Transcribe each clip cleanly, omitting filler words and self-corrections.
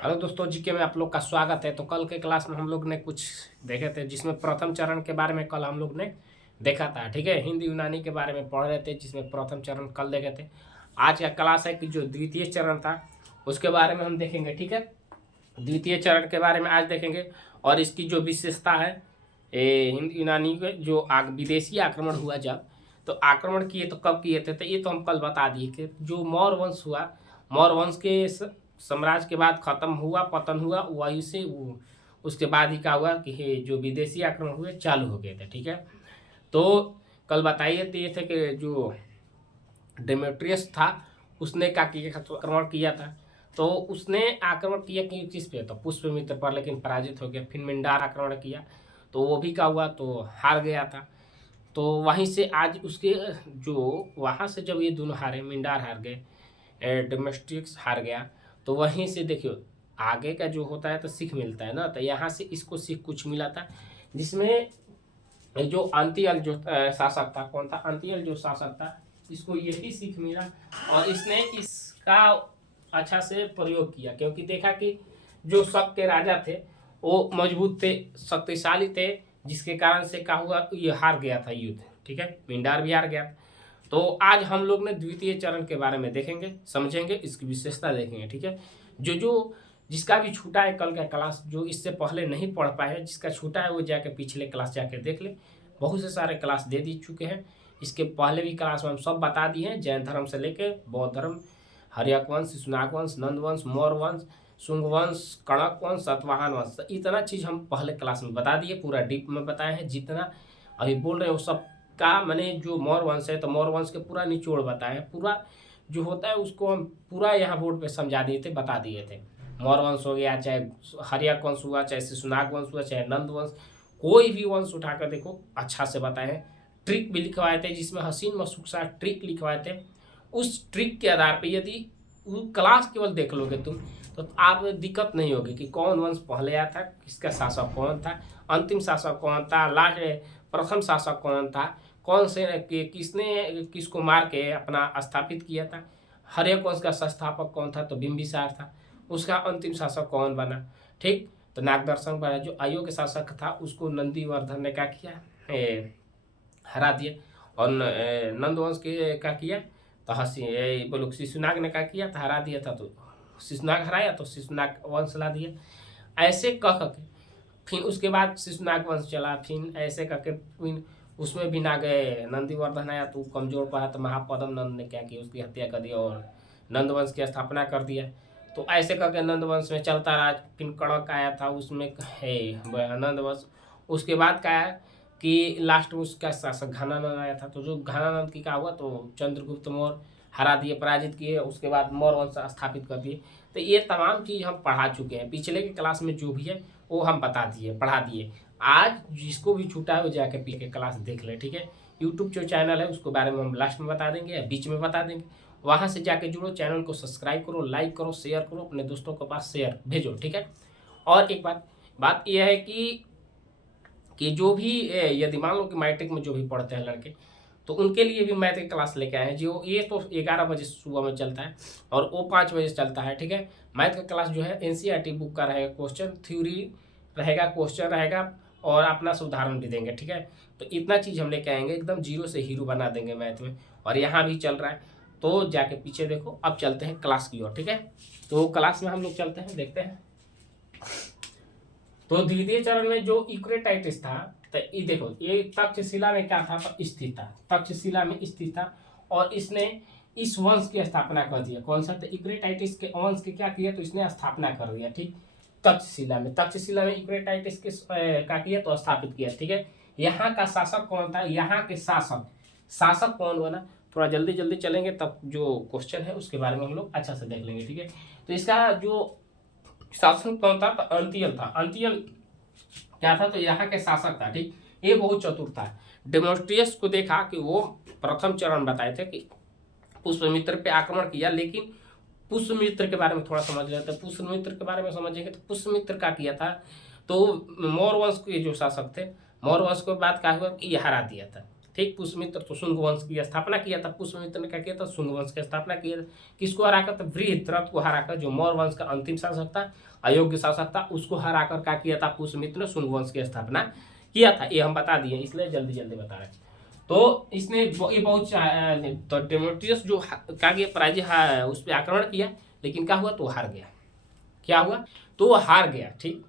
Hello दोस्तों, GK में आप लोग का स्वागत है। तो कल के क्लास में हम लोग ने कुछ देखे थे, जिसमें प्रथम चरण के बारे में कल हम लोग ने देखा था। ठीक है, हिंदी यूनानी के बारे में पढ़ रहे थे, जिसमें प्रथम चरण कल देखे थे। आज का क्लास है कि जो द्वितीय चरण था उसके बारे में हम देखेंगे। ठीक है, द्वितीय चरण के बारे में आज देखेंगे और इसकी जो विशेषता है, हिंदी यूनानी के जो विदेशी आक्रमण हुआ जब, तो आक्रमण किए तो कब किए थे, तो ये तो हम कल बता दिए कि जो मौर्य वंश हुआ, मौर्य वंश के साम्राज्य के बाद खत्म हुआ, पतन हुआ, वहीं से वो उसके बाद ही क्या हुआ कि ये जो विदेशी आक्रमण हुए चालू हो गए थे। ठीक है, तो कल बताइए तो ये थे कि जो डेमेट्रियस था उसने क्या किया, आक्रमण किया था। तो उसने आक्रमण किया कि किस पे, तो पुष्यमित्र पर, लेकिन पराजित हो गया। फिर मिंडार आक्रमण किया तो वो भी क्या हुआ, तो हार गया था। तो वहीं से आज उसके जो वहाँ से जब ये दोनों हारे, मिंडार हार गए, डोमेस्टिक्स हार गया, तो वहीं से देखियो आगे का जो होता है तो सीख मिलता है ना। तो यहाँ से इसको सीख कुछ मिला था, जिसमें जो अंतियल जो शासक था, कौन था, अंतियल जो शासक था, इसको यही सीख मिला और इसने इसका अच्छा से प्रयोग किया, क्योंकि देखा कि जो शक के राजा थे वो मजबूत थे, शक्तिशाली थे, जिसके कारण से क्या हुआ, ये हार गया था युद्ध। ठीक है, मिंडार भी हार गया। तो आज हम लोग ने द्वितीय चरण के बारे में देखेंगे, समझेंगे, इसकी विशेषता देखेंगे। ठीक है, जो जो जिसका भी छूटा है कल का क्लास, जो इससे पहले नहीं पढ़ पाए हैं, जिसका छूटा है वो जाके पिछले क्लास जाके देख ले। बहुत से सारे क्लास दे दी चुके हैं, इसके पहले भी क्लास में हम सब बता दिए हैं, जैन धर्म से लेके बौद्ध धर्म, हर्यक वंश, शिशुनाग वंश, नंद वंश, मौर्य वंश, शुंग वंश, कणक वंश, सतवाहन वंश, इतना चीज़ हम पहले क्लास में बता दिए, पूरा डीप में बताए हैं। जितना अभी बोल रहे हैं वो सब का मैंने जो मौर्य वंश है, तो मौर्य वंश के पूरा निचोड़ बताए हैं, पूरा जो होता है उसको हम पूरा यहाँ बोर्ड पे समझा दिए थे, बता दिए थे। मौर्य वंश हो गया, चाहे हर्यक वंश हुआ, चाहे शिशुनाग वंश हुआ, चाहे नंद वंश, कोई भी वंश उठाकर देखो अच्छा से बताए हैं। ट्रिक भी लिखवाए थे, जिसमें हसीन मशूक सा ट्रिक लिखवाए थे। उस ट्रिक के आधार पे यदि वो क्लास केवल देख लोगे तुम, तो आप दिक्कत नहीं होगी कि कौन वंश पहले आया था, किसका शासक कौन था, अंतिम शासक कौन था, लास्ट प्रथम शासक कौन था, कौन से किसने किसको मार के अपना स्थापित किया था। हर्यक वंश का संस्थापक कौन था, तो बिंबिसार था। उसका अंतिम शासक कौन बना। ठीक, तो नागदर्शन बना, जो अयो के शासक था उसको नंदीवर्धन ने क्या किया, हरा दिया। और नंदवंश के क्या किया, तो बोलो शिशुनाग ने क्या किया, तो हरा दिया था। तो शिशुनाग हराया तो शिशुनाग वंश ला दिया। ऐसे कह के फिर उसके बाद शिशुनाग वंश चला, फिर ऐसे करके फिर उसमें भी ना गए, नंदीवर्धन आया तो कमजोर पड़ा, तो महापद्म नंद ने क्या किया, उसकी हत्या कर दी और नंद वंश की स्थापना कर दिया। तो ऐसे करके नंद वंश में चलता रहा। फिर कड़क आया था, उसमें है नंद वंश। उसके बाद क्या है कि लास्ट में उसका शासक घनानंद आया था। तो जो घनानंद की क्या हुआ, तो चंद्रगुप्त मौर्य हरा दिए, पराजित किए, उसके बाद मौर्य वंश स्थापित कर दिए। तो ये तमाम चीज़ हम पढ़ा चुके हैं, पिछले के क्लास में जो भी है वो हम बता दिए, पढ़ा दिए। आज जिसको भी छूटा है वो जाके पी के क्लास देख ले। ठीक है, यूट्यूब जो चैनल है उसको बारे में हम लास्ट में बता देंगे या बीच में बता देंगे, वहाँ से जाके जुड़ो, चैनल को सब्सक्राइब करो, लाइक करो, शेयर करो, अपने दोस्तों के पास शेयर भेजो। ठीक है, और एक बात यह है कि जो भी यदि मान लो कि मैट्रिक में जो भी पढ़ते हैं लड़के, तो उनके लिए भी मैथ की क्लास लेके आए हैं। जो ये तो 11 बजे सुबह में चलता है और वो 5 बजे चलता है। ठीक है, मैथ का क्लास जो है एनसीईआरटी बुक का रहेगा, क्वेश्चन थ्योरी रहेगा, क्वेश्चन रहेगा और अपना से उदाहरण भी देंगे। ठीक है, तो इतना चीज़ हम लेके आएंगे, एकदम जीरो से हीरो बना देंगे मैथ में। और यहाँ भी चल रहा है, तो जाके पीछे देखो। अब चलते हैं क्लास की ओर। ठीक है, तो क्लास में हम लोग चलते हैं, देखते हैं। तो द्वितीय चरण में जो यूक्रेटाइटिस था, तो ये देखो, ये तक्षशिला में क्या था, तो स्थित था, तक्षशिला में स्थित था। और इसने इस वंश की स्थापना कर दिया। कौन सा, तो यूक्रेटाइटिस के वंश की क्या किया, तो इसने स्थापना कर दिया। ठीक, तक्षशिला में यूक्रेटाइटिस के क्या किया, तो स्थापित किया। ठीक है, यहाँ का शासक कौन था, यहाँ के शासक कौन बना, थोड़ा जल्दी जल्दी चलेंगे, तब जो क्वेश्चन है उसके बारे में हम लोग अच्छा से देख लेंगे। ठीक है, तो इसका जो शासक कौन था, तो अंतियल था। अंतियल क्या था, तो यहाँ के शासक था। ठीक, ये बहुत चतुर था। डेमोस्ट्रियस को देखा कि वो प्रथम चरण बताए थे कि पुष्यमित्र पे आक्रमण किया, लेकिन पुष्यमित्र के बारे में थोड़ा समझ लेते हैं। पुष्यमित्र के बारे में समझेंगे तो पुष्यमित्र क्या किया था, तो मौर्य वंश के जो शासक थे, मौर्य वंश के बाद क्या हुआ कि ये हरा दिया था। ठीक। पुष्यमित्र तो शुंग वंश की स्थापना किया था। पुष्यमित्र ने क्या किया था, शुंग वंश की स्थापना किया था। किसको हराकर, तो वृहद्रथ को हराकर, जो मौर्य वंश का अंतिम शासक था, अयोग्य शासक था, उसको हराकर क्या किया था, पुष्यमित्र ने शुंग वंश की स्थापना किया था। ये हम बता दिए, इसलिए जल्दी जल्दी बता रहे हैं। तो इसने ये बहुत तो डेमेट्रियस जो क्या किया, पराजय उस पर आक्रमण किया, लेकिन क्या हुआ, तो हार गया। क्या हुआ, तो वो हार गया। ठीक,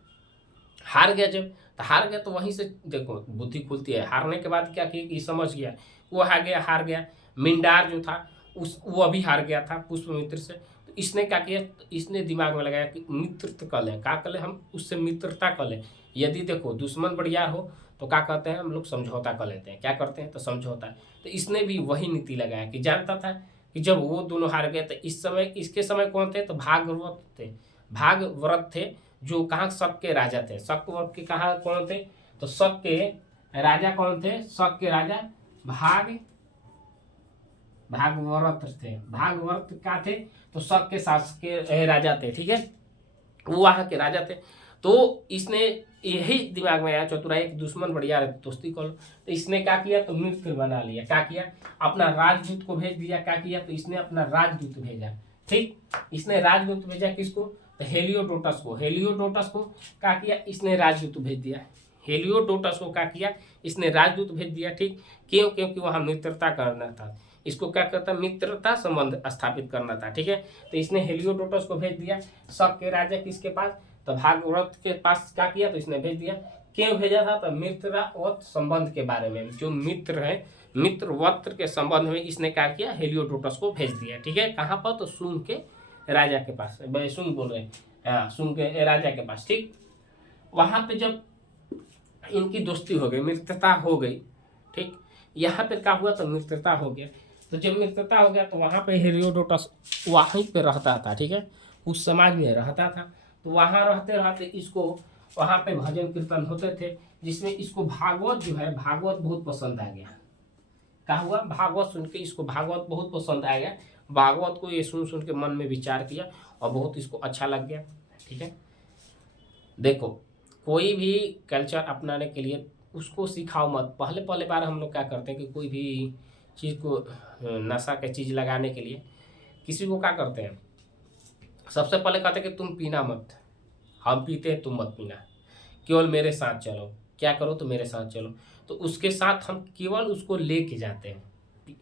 हार गया। जब तो हार गया तो वहीं से देखो बुद्धि खुलती है। हारने के बाद क्या किया कि समझ गया, वो हार गया। मिंडार जो था वो अभी हार गया था पुष्यमित्र से। तो इसने क्या किया, इसने दिमाग में लगाया कि मित्रता कर लें, क्या कर लें हम उससे, मित्रता कर लें। यदि देखो दुश्मन बड़ियार हो तो क्या करते हैं हम लोग, समझौता कर लेते हैं। क्या करते हैं, तो समझौता। तो इसने भी वही नीति लगाया कि जानता था कि जब वो दोनों हार गए तो इस समय, इसके समय कौन थे, तो भागवत थे। भागव्रत थे, जो कहाँ, शक के राजा थे। शक के कहाँ कौन थे, तो शक के राजा कौन थे, शक के राजा भागवत थे। भागवत क्या थे, तो शक के शासक के राजा थे। ठीक है, वो वहाँ के राजा थे। तो इसने यही दिमाग में आया चतुराई, एक दुश्मन बढ़िया है दोस्ती कर लो। तो इसने क्या किया, तो मित्र बना लिया। क्या किया, अपना राजदूत को भेज दिया। क्या किया, तो इसने अपना राजदूत भेजा। ठीक, इसने राजदूत भेजा किसको, तो हेलियोडोटस को। हेलियोडोटस को क्या किया, इसने राजदूत भेज दिया। हेलियोडोटस को क्या किया, इसने राजदूत भेज दिया। ठीक, क्यों, क्योंकि वहाँ मित्रता करना था। इसको क्या करता, मित्रता संबंध स्थापित करना था। ठीक है, तो इसने हेलियोडोटस को भेज दिया। शक के राजा किसके पास, तो भागवत के पास। क्या किया, तो इसने भेज दिया। क्यों भेजा था, तो मित्रवत संबंध के बारे में, जो मित्र है, मित्रवत के संबंध में इसने क्या किया, हेलियोडोटस को भेज दिया। ठीक है, कहाँ पर, तो शुंग के राजा के पास, शुंग बोल रहे, शुंग के राजा के पास। ठीक, वहां पे जब इनकी दोस्ती हो गई, मित्रता हो गई। ठीक, यहाँ पे क्या हुआ, तो मित्रता हो गया। तो जब मित्रता हो गया तो वहाँ पे हेलियोडोटस वहीं पे रहता था। ठीक है, उस समाज में रहता था। तो वहाँ रहते रहते इसको वहाँ पे भजन कीर्तन होते थे, जिसमें इसको भागवत जो है, भागवत बहुत पसंद आ गया। क्या हुआ, भागवत सुन के इसको भागवत बहुत पसंद आ गया। भागवत को ये सुन सुन के मन में विचार किया और बहुत इसको अच्छा लग गया। ठीक है, देखो कोई भी कल्चर अपनाने के लिए उसको सिखाओ मत। पहले पहले बार हम लोग क्या करते हैं कि कोई भी चीज़ को नशा के चीज़ लगाने के लिए किसी को क्या करते हैं, सबसे पहले कहते हैं कि तुम पीना मत, हम पीते हैं तुम मत पीना, केवल मेरे साथ चलो। क्या करो, तो मेरे साथ चलो। तो उसके साथ हम केवल उसको लेके जाते हैं।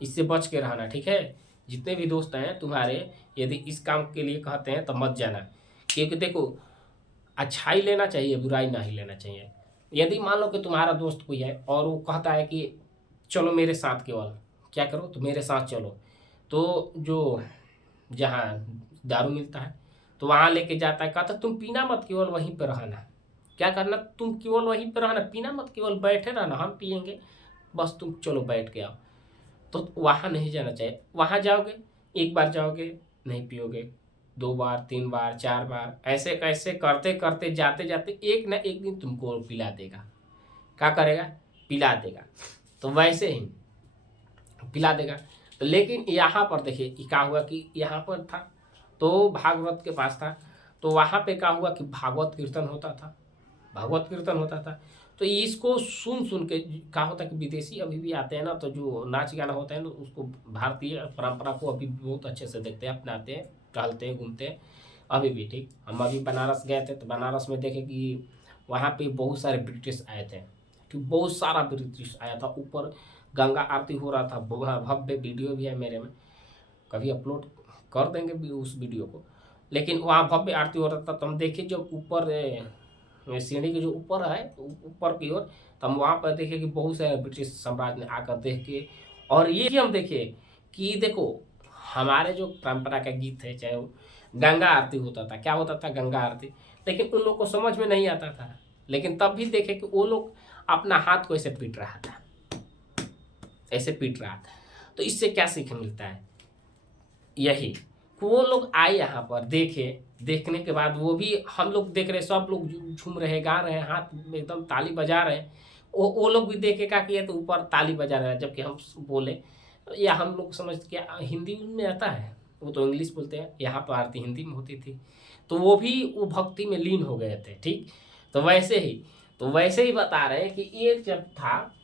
इससे बच के रहना। ठीक है, जितने भी दोस्त हैं तुम्हारे, यदि इस काम के लिए कहते हैं तो मत जाना। क्योंकि देखो अच्छाई लेना चाहिए, बुराई नहीं लेना चाहिए। यदि मान लो कि तुम्हारा दोस्त कोई है और वो कहता है कि चलो मेरे साथ, केवल क्या करो, तो मेरे साथ चलो। तो जो जहाँ दारू मिलता है तो वहाँ लेके जाता है, कहता तुम पीना मत, केवल वहीं पर रहना। क्या करना, तुम केवल वहीं पर रहना, पीना मत, केवल बैठे रहना, हम पियेंगे, बस तुम चलो बैठ के आओ। तो वहाँ नहीं जाना चाहिए। वहाँ जाओगे, एक बार जाओगे नहीं पियोगे, 2 बार 3 बार 4 बार, ऐसे कैसे करते करते जाते जाते एक ना एक दिन तुमको पिला देगा। क्या करेगा, पिला देगा। तो वैसे ही पिला देगा। तो लेकिन यहाँ पर देखिए क्या हुआ कि यहाँ पर था तो भागवत के पास था। तो वहाँ पे क्या हुआ कि भागवत कीर्तन होता था, भागवत कीर्तन होता था। तो इसको सुन सुन के क्या होता है कि विदेशी अभी भी आते हैं ना, तो जो नाच गाना होता है ना, उसको भारतीय परंपरा को अभी बहुत अच्छे से देखते हैं, अपनाते हैं, टहलते हैं, घूमते हैं अभी भी। ठीक, हम अभी बनारस गए थे तो बनारस में देखे कि वहाँ पे बहुत सारे ब्रिटिश आए थे। ठीक, बहुत सारा ब्रिटिश आया था। ऊपर गंगा आरती हो रहा था, भव्य वीडियो भी है मेरे में, कभी अपलोड कर देंगे भी उस वीडियो को। लेकिन वहाँ भव्य आरती हो रहा था। तो हम देखे जब ऊपर सीढ़ी के जो ऊपर है, ऊपर की ओर, तो हम वहाँ पर देखे कि बहुत सारे ब्रिटिश साम्राज्य ने आकर देख के, और ये भी हम देखे कि देखो हमारे जो परंपरा का गीत है, चाहे वो गंगा आरती होता था, क्या होता था, गंगा आरती, लेकिन उन लोग को समझ में नहीं आता था। लेकिन तब भी देखे कि वो लोग अपना हाथ को ऐसे पीट रहा था, ऐसे पीट रहा था। तो इससे क्या सीख मिलता है, यही वो लोग आए यहाँ पर देखे, देखने के बाद वो भी हम लोग देख रहे, सब लोग झूम रहे, गा रहे हैं, हाथ में एकदम ताली बजा रहे हैं। वो लोग भी देखे क्या किए, तो ऊपर ताली बजा रहे हैं, जबकि हम बोले या हम लोग समझ के हिंदी में आता है, वो तो इंग्लिश बोलते हैं, यहाँ पर आरती हिंदी में होती थी। तो वो भी वो भक्ति में लीन हो गए थे। ठीक, तो वैसे ही बता रहे हैं कि एक जब था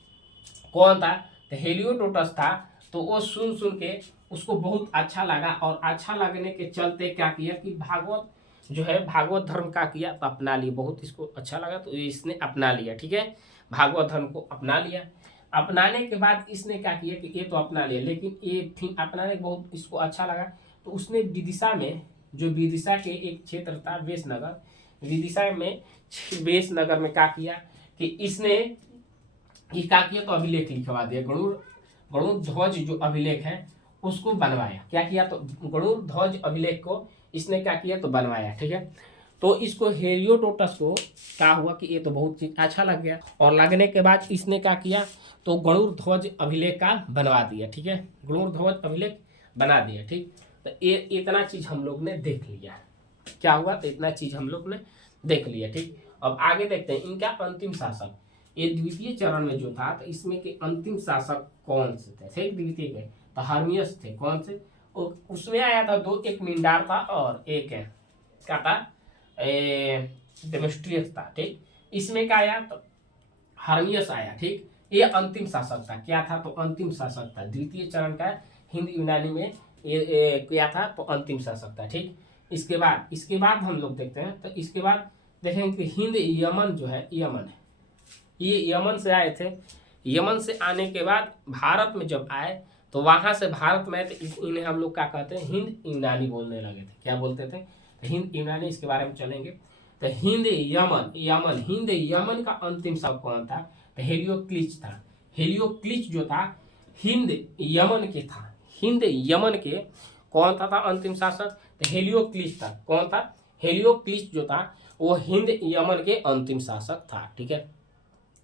कौन था? तो हेलियोडोटस था। तो वो सुन सुन के उसको बहुत अच्छा लगा, और अच्छा लगने के चलते क्या किया कि भागवत जो है भागवत धर्म का किया तो अपना लिया, बहुत इसको अच्छा लगा तो इसने अपना लिया। ठीक है, भागवत धर्म को अपना लिया। अपनाने के बाद इसने क्या किया कि ये तो अपना लिया, लेकिन ये फिर अपनाने के बहुत इसको अच्छा लगा, तो उसने विदिशा में, जो विदिशा के एक क्षेत्र था वेशनगर, विदिशा में वेशनगर में क्या किया कि इसने ये क्या किया तो अभिलेख लिखवा दिया, गरुड़ गरुड़ ध्वज जो अभिलेख है उसको बनवाया। क्या किया तो गरुड़ ध्वज अभिलेख को इसने क्या किया तो बनवाया। ठीक है, तो इसको हेरियोडोटस को क्या हुआ कि ये तो बहुत चीज अच्छा लग गया, और लगने के बाद इसने क्या किया तो गरुड़ ध्वज अभिलेख का बनवा दिया। ठीक है, गरुड़ ध्वज अभिलेख बना दिया। ठीक, तो ये इतना चीज हम लोग ने देख लिया। क्या हुआ तो इतना चीज हम लोग ने देख लिया। ठीक, अब आगे देखते हैं इनका अंतिम शासक। ये द्वितीय चरण में जो था तो इसमें के अंतिम शासक कौन से थे? ठीक, द्वितीय के तो हार्मियस थे। कौन से? उसमें आया था दो, एक मिंडार था और एक है क्या था डेमेस्ट्रियस था। ठीक, इसमें क्या आया तो हार्मियस आया। ठीक, ये अंतिम शासक था। क्या था तो अंतिम शासक था द्वितीय चरण का। हिंद यूनानी में ये क्या था तो अंतिम शासक था। ठीक, इसके बाद हम लोग देखते हैं तो इसके बाद देखेंगे कि हिंद यमन जो है, यमन है, ये यमन से आए थे। यमन से आने के बाद भारत में जब आए तो वहां से भारत में तो इन्हें हम लोग क्या कहते हैं हिंद यूनानी बोलने लगे थे। क्या बोलते थे? तो हिंद यूनानी, इसके बारे में चलेंगे। तो हिंद यमन, हिंद यमन का अंतिम शब्द कौन था? तो हेलियोक्लिच था। हेलियोक्लिच जो था हिंद यमन के था। हिंद यमन के कौन था अंतिम शासक? तो हेलियोक्लिच था। कौन था? हेलियोक्लिच जो था वो हिंद यमन के अंतिम शासक था। ठीक है,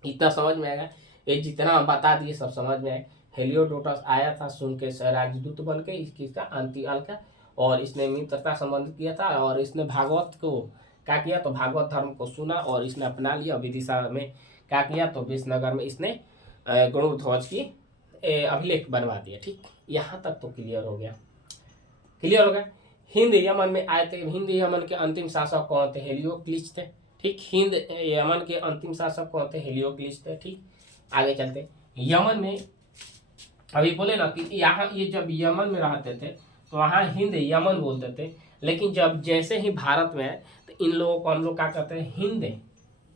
इतना समझ में आएगा। ये जितना हम बता दिए सब समझ में आए। हेलियोडोटस आया था सुन के राजदूत बन के इसका अंतिकाल का, और इसने मित्रता संबंधित किया था, और इसने भागवत को क्या किया तो भागवत धर्म को सुना और इसने अपना लिया। विदिशा में क्या किया तो विसनगर में इसने गरुड़ ध्वज की अभिलेख बनवा दिया। ठीक, यहाँ तक तो क्लियर हो गया। क्लियर हो गया। हिंद यमन में आए थे। हिंद यमन के अंतिम शासक कौन थे? हेलियोक्लिच थे। ठीक, हिंद यमन के अंतिम शासक कौन थे? हेलियोक्लिच थे। ठीक, आगे चलते। यमन में अभी बोले ना कि यहाँ ये जब यमन में रहते थे तो वहाँ हिंद यमन बोलते थे, लेकिन जब जैसे ही भारत में आए तो इन लोगों को हम लोग क्या कहते हैं? हिंद,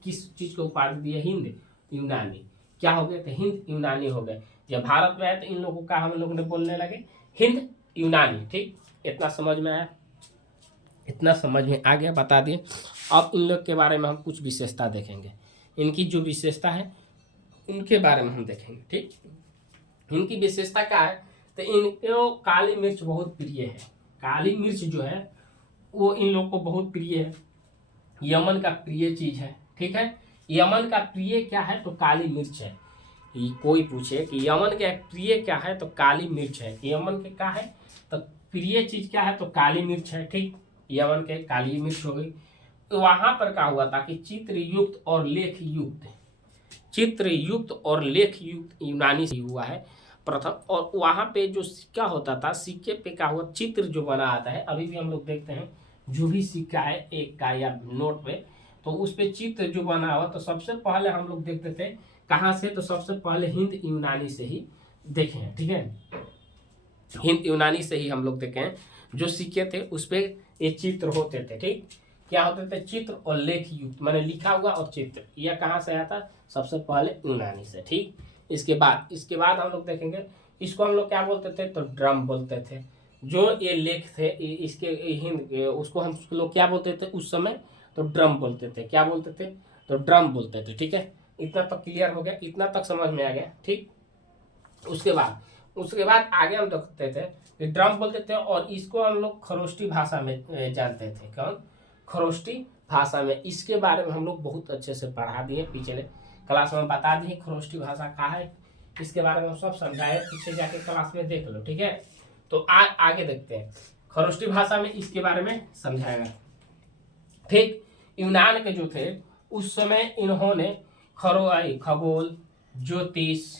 किस चीज को उपाधि दिए? हिंद यूनानी। क्या हो गए? तो हिंद यूनानी हो गए। जब भारत में आए तो इन लोगों का हम लोग ने बोलने लगे हिंद यूनानी। ठीक, इतना समझ में आया? इतना समझ में आ गया, बता दिए। अब इन लोग के बारे में हम कुछ विशेषता देखेंगे। इनकी जो विशेषता है उनके बारे में हम देखेंगे। ठीक, इनकी विशेषता क्या है? तो इनको काली मिर्च बहुत प्रिय है। काली मिर्च जो है वो इन लोग को बहुत प्रिय है। यमन का प्रिय चीज है। ठीक है, यमन का प्रिय क्या है? तो काली मिर्च है। कोई पूछे कि यमन का प्रिय क्या है? तो काली मिर्च है। यमन के क्या है तो प्रिय चीज क्या है? तो काली मिर्च है। ठीक, यमन के काली मिर्च हो गई। तो वहां पर क्या हुआ था कि चित्र युक्त और लेख युक्त, चित्र युक्त और लेख युक्त यूनानी से हुआ है प्रथम। और वहां पे जो सिक्का होता था, सिक्के पे क्या हुआ चित्र जो बना आता है, अभी भी हम लोग देखते हैं जो भी सिक्का है एक का या नोट पे, तो उस पे चित्र जो बना हुआ, तो सबसे पहले हम लोग देखते थे कहाँ से? तो सबसे पहले हिंद यूनानी से ही देखे हैं। ठीक है, हिंद यूनानी से ही हम लोग देखे हैं। जो सिक्के थे उस पे ये चित्र होते थे। ठीक, क्या होते थे? चित्र और लेख युक्त, मैंने लिखा हुआ और चित्र। यह कहाँ से आया था? सबसे पहले यूनानी से। ठीक, इसके बाद हम लोग देखेंगे इसको हम लोग क्या बोलते थे? तो ड्रम बोलते थे। जो ये लेख थे इसके हिंद उसको हम लोग क्या बोलते थे उस समय? तो ड्रम बोलते थे। क्या बोलते थे? तो ड्रम बोलते थे। ठीक है, इतना तक क्लियर हो गया, इतना तक समझ में आ गया। ठीक, उसके बाद आगे हम देखते थे कि ड्रम बोलते थे, और इसको हम लोग खरोष्टी भाषा में जानते थे। कौन? खरोष्टी भाषा में। इसके बारे में हम लोग बहुत अच्छे से पढ़ा दिए, पिछले क्लास में बता दिए खरोष्टी भाषा क्या है, इसके बारे में हम सब समझाए, पीछे जाके क्लास में देख लो। ठीक है, तो आगे देखते हैं खरोष्टी भाषा में इसके बारे में समझाएगा। ठीक, यूनान के जो थे उस समय इन्होंने खगोल, ज्योतिष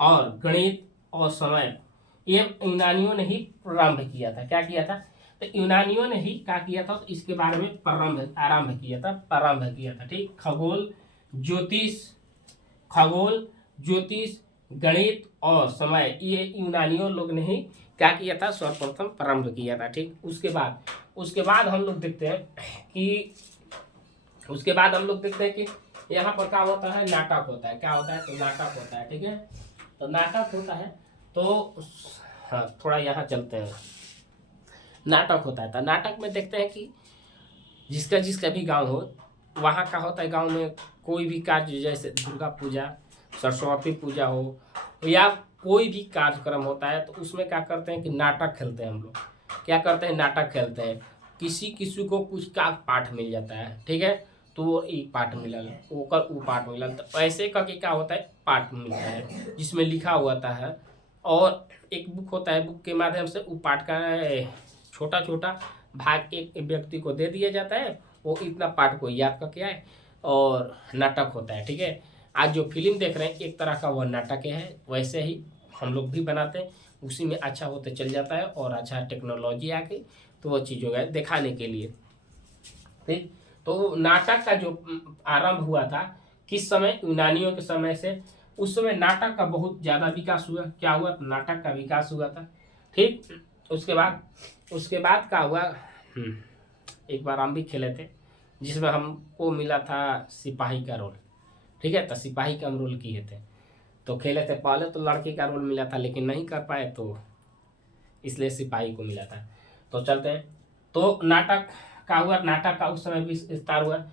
और गणित और समय, ये यूनानियों ने ही प्रारंभ किया था। क्या किया था? तो यूनानियों ने ही क्या किया था? तो इसके बारे में प्रारंभ किया था। ठीक, खगोल, ज्योतिष, गणित और समय, ये यूनानियों लोग ने ही क्या किया था, सर्वप्रथम प्रारंभ किया था। ठीक, उसके बाद हम लोग देखते हैं कि यहाँ पर क्या होता है, नाटक होता है। क्या होता है, तो नाटक होता है। ठीक है, तो नाटक होता है। तो हाँ, थोड़ा यहाँ चलते हैं। नाटक होता है, तो नाटक में देखते हैं कि जिसका जिसका भी गांव हो, वहाँ का होता है, गांव में कोई भी कार्य, जैसे दुर्गा पूजा, सरस्वती पूजा हो, या कोई भी कार्यक्रम होता है, तो उसमें क्या करते हैं कि नाटक खेलते हैं हम लोग। क्या करते हैं, नाटक खेलते हैं। किसी किसी को कुछ का पाठ मिल जाता है। ठीक है, तो वो एक पाठ मिलल, ओकर वो पाठ मिलल, तो ऐसे करके क्या होता है, पाठ मिलता है जिसमें लिखा हुआ था है। और एक बुक होता है, बुक के माध्यम से वो पाठ का छोटा छोटा भाग एक व्यक्ति को दे दिया जाता है, वो इतना पाठ को याद करके आए, और नाटक होता है। ठीक है, आज जो फिल्म देख रहे हैं एक तरह का वह नाटक है, वैसे ही हम लोग भी बनाते हैं, उसी में अच्छा होते चल जाता है, और अच्छा टेक्नोलॉजी आ गई तो वो चीज़ हो गया दिखाने के लिए। ठीक, तो नाटक का जो आरंभ हुआ था किस समय, यूनानियों के समय से। उस समय नाटक का बहुत ज़्यादा विकास हुआ। क्या हुआ, नाटक का विकास हुआ था। ठीक, उसके बाद क्या हुआ, एक बार हम भी खेले थे, जिसमें हमको मिला था सिपाही का रोल। ठीक है, तो सिपाही का हम रोल किए थे, तो खेले थे। पहले तो लड़के का रोल मिला था, लेकिन नहीं कर पाए, तो इसलिए सिपाही को मिला था। तो चलते हैं, तो नाटक का हुआ, नाटक का उस समय भी विस्तार हुआ।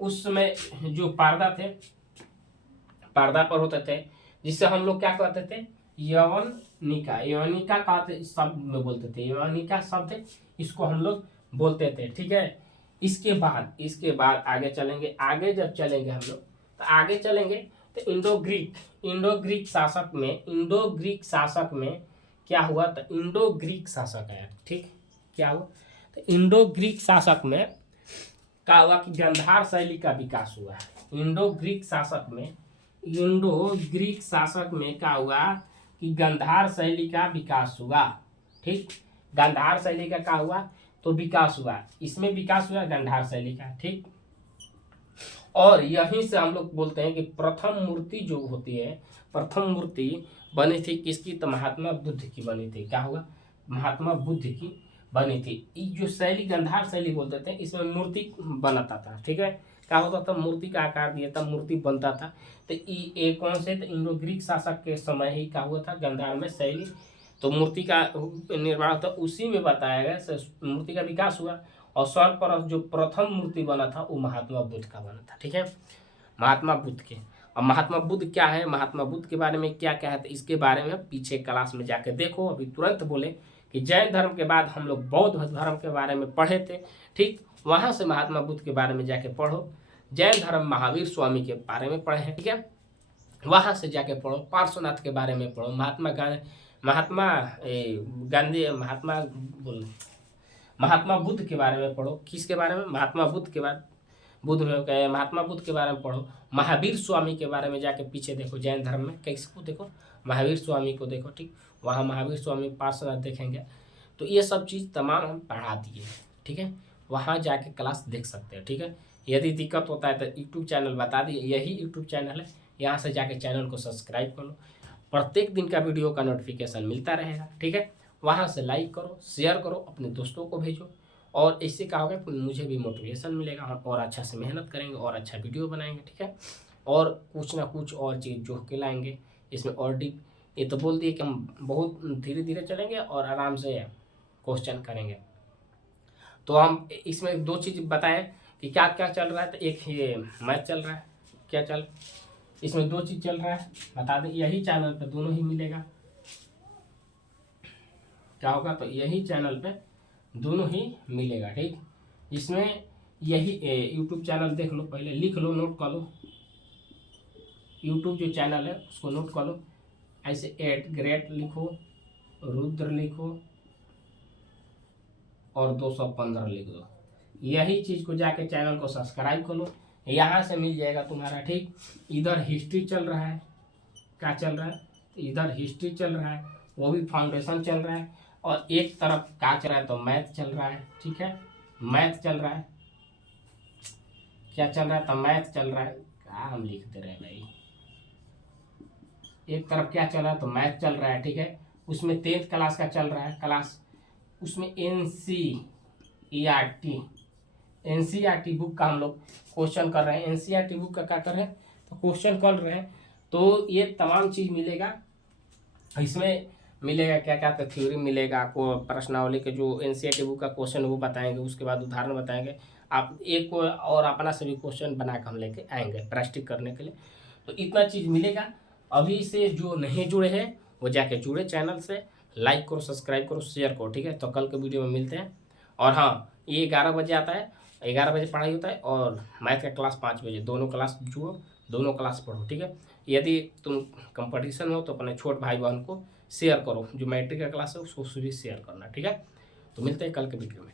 उस समय जो पर्दा थे, पर्दा पर होते थे, जिससे हम लोग क्या कहते थे, यवनिका। यवनिका का शब्द में बोलते थे, यवनिका शब्द इसको हम लोग बोलते थे। ठीक है, इसके बाद आगे चलेंगे। आगे जब चलेंगे हम लोग, तो आगे चलेंगे तो इंडो ग्रीक शासक में क्या हुआ, तो इंडो ग्रीक शासक है। ठीक, क्या हुआ, तो इंडो ग्रीक शासक में क्या हुआ कि गांधार शैली का विकास हुआ। इंडो ग्रीक शासक में क्या हुआ कि गांधार शैली का विकास हुआ। ठीक, गांधार शैली का क्या हुआ, तो विकास हुआ, इसमें विकास हुआ गांधार शैली का। ठीक, और यहीं से हम लोग बोलते हैं कि प्रथम मूर्ति जो होती है, प्रथम मूर्ति बनी थी किसकी, तो महात्मा बुद्ध की बनी थी। क्या हुआ, महात्मा बुद्ध की बनी थी। ये जो शैली गांधार शैली बोलते थे, इसमें मूर्ति बनाता था। ठीक है, क्या होता था, मूर्ति का आकार दिया था, मूर्ति बनता था। तो ये कौन से, तो इंडो ग्रीक शासक के समय ही क्या हुआ था, गांधार में शैली, तो मूर्ति का निर्माण होता, उसी में बताया गया, मूर्ति का विकास हुआ। और सर्वप्रथम जो प्रथम मूर्ति बना था वो महात्मा बुद्ध का बना था। ठीक है, महात्मा बुद्ध के। और महात्मा बुद्ध क्या है, महात्मा बुद्ध के बारे में क्या क्या है, तो इसके बारे में पीछे क्लास में जाके देखो। अभी तुरंत बोले कि जैन धर्म के बाद हम लोग बौद्ध धर्म के बारे में पढ़े थे। ठीक, वहाँ से महात्मा बुद्ध के बारे में जाके पढ़ो। जैन धर्म महावीर स्वामी के बारे में पढ़े हैं। ठीक है, वहाँ से जाके पढ़ो, पार्श्वनाथ के बारे में पढ़ो, महात्मा बुद्ध के बारे में पढ़ो। किसके बारे में, महात्मा बुद्ध के बारे, बुद्ध में गए, महात्मा बुद्ध के बारे में पढ़ो। महावीर स्वामी के बारे में जाके पीछे देखो, जैन धर्म में किसको देखो, महावीर स्वामी को देखो। ठीक, वहाँ महावीर स्वामी पार्श्वनाथ देखेंगे। तो ये सब चीज़ तमाम हम पढ़ा दिए। ठीक है, वहाँ जाके क्लास देख सकते हैं। ठीक है, यदि दिक्कत होता है तो यूट्यूब चैनल बता दिए, यही यूट्यूब चैनल है, यहाँ से जाके चैनल को सब्सक्राइब कर लो, प्रत्येक दिन का वीडियो का नोटिफिकेशन मिलता रहेगा। ठीक है, वहाँ से लाइक करो, शेयर करो, अपने दोस्तों को भेजो, और इससे क्या होगा कि मुझे भी मोटिवेशन मिलेगा, हम और अच्छा से मेहनत करेंगे और अच्छा वीडियो बनाएंगे। ठीक है, और कुछ ना कुछ और चीज़ जोड़ के लाएंगे इसमें और डीप। ये तो बोल दिए कि हम बहुत धीरे धीरे चलेंगे और आराम से क्वेश्चन करेंगे। तो हम इसमें दो चीज़ बताएं कि क्या क्या चल रहा है, तो एक ये मैथ चल रहा है, क्या चल, इसमें दो चीज़ चल रहा है, बता दें, यही चैनल पे दोनों ही मिलेगा। क्या होगा, तो यही चैनल पे दोनों ही मिलेगा। ठीक, इसमें यही यूट्यूब चैनल देख लो, पहले लिख लो, नोट कर लो, यूट्यूब जो चैनल है उसको नोट कर लो, ऐसे @ग्रेट लिखो, रुद्र लिखो और 215 लिख दो। यही चीज़ को जाके चैनल को सब्सक्राइब कर लो, यहाँ से मिल जाएगा तुम्हारा। ठीक, इधर हिस्ट्री चल रहा है, क्या चल रहा है, इधर हिस्ट्री चल रहा है, वो भी फाउंडेशन चल रहा है, और एक तरफ क्या चल रहा है, तो मैथ चल रहा है। ठीक है, मैथ चल रहा है, क्या चल रहा है, तो मैथ चल रहा है। क्या हम लिखते रहे भाई, एक तरफ क्या चल रहा है, तो मैथ चल रहा है, ठीक है। उसमें 10th क्लास का चल रहा है क्लास, उसमें एनसीईआरटी बुक का हम लोग क्वेश्चन कर रहे हैं। एनसीईआरटी बुक का क्या कर रहे हैं, तो क्वेश्चन कर रहे हैं। तो ये तमाम चीज़ मिलेगा इसमें, मिलेगा क्या क्या, तो थ्योरी मिलेगा आपको, प्रश्नावली के जो एनसीईआरटी बुक का क्वेश्चन वो बताएंगे, उसके बाद उदाहरण बताएंगे। आप एक को और अपना से भी क्वेश्चन बना कर हम लेके आएंगे प्रैक्टिस करने के लिए। तो इतना चीज़ मिलेगा। अभी से जो नहीं जुड़े हैं वो जाके जुड़े चैनल से, लाइक करो, सब्सक्राइब करो, शेयर करो, ठीक है। तो कल के वीडियो में मिलते हैं। और हाँ, ये 11 बजे आता है, 11 बजे पढ़ाई होता है, और मैथ का क्लास 5 बजे, दोनों क्लास जुड़ो, दोनों क्लास पढ़ो, ठीक है। यदि तुम कंपटीशन हो तो अपने छोट भाई बहन को शेयर करो, जो मैट्रिक का क्लास है उसको भी शेयर करना, ठीक है। तो मिलते हैं कल के वीडियो में।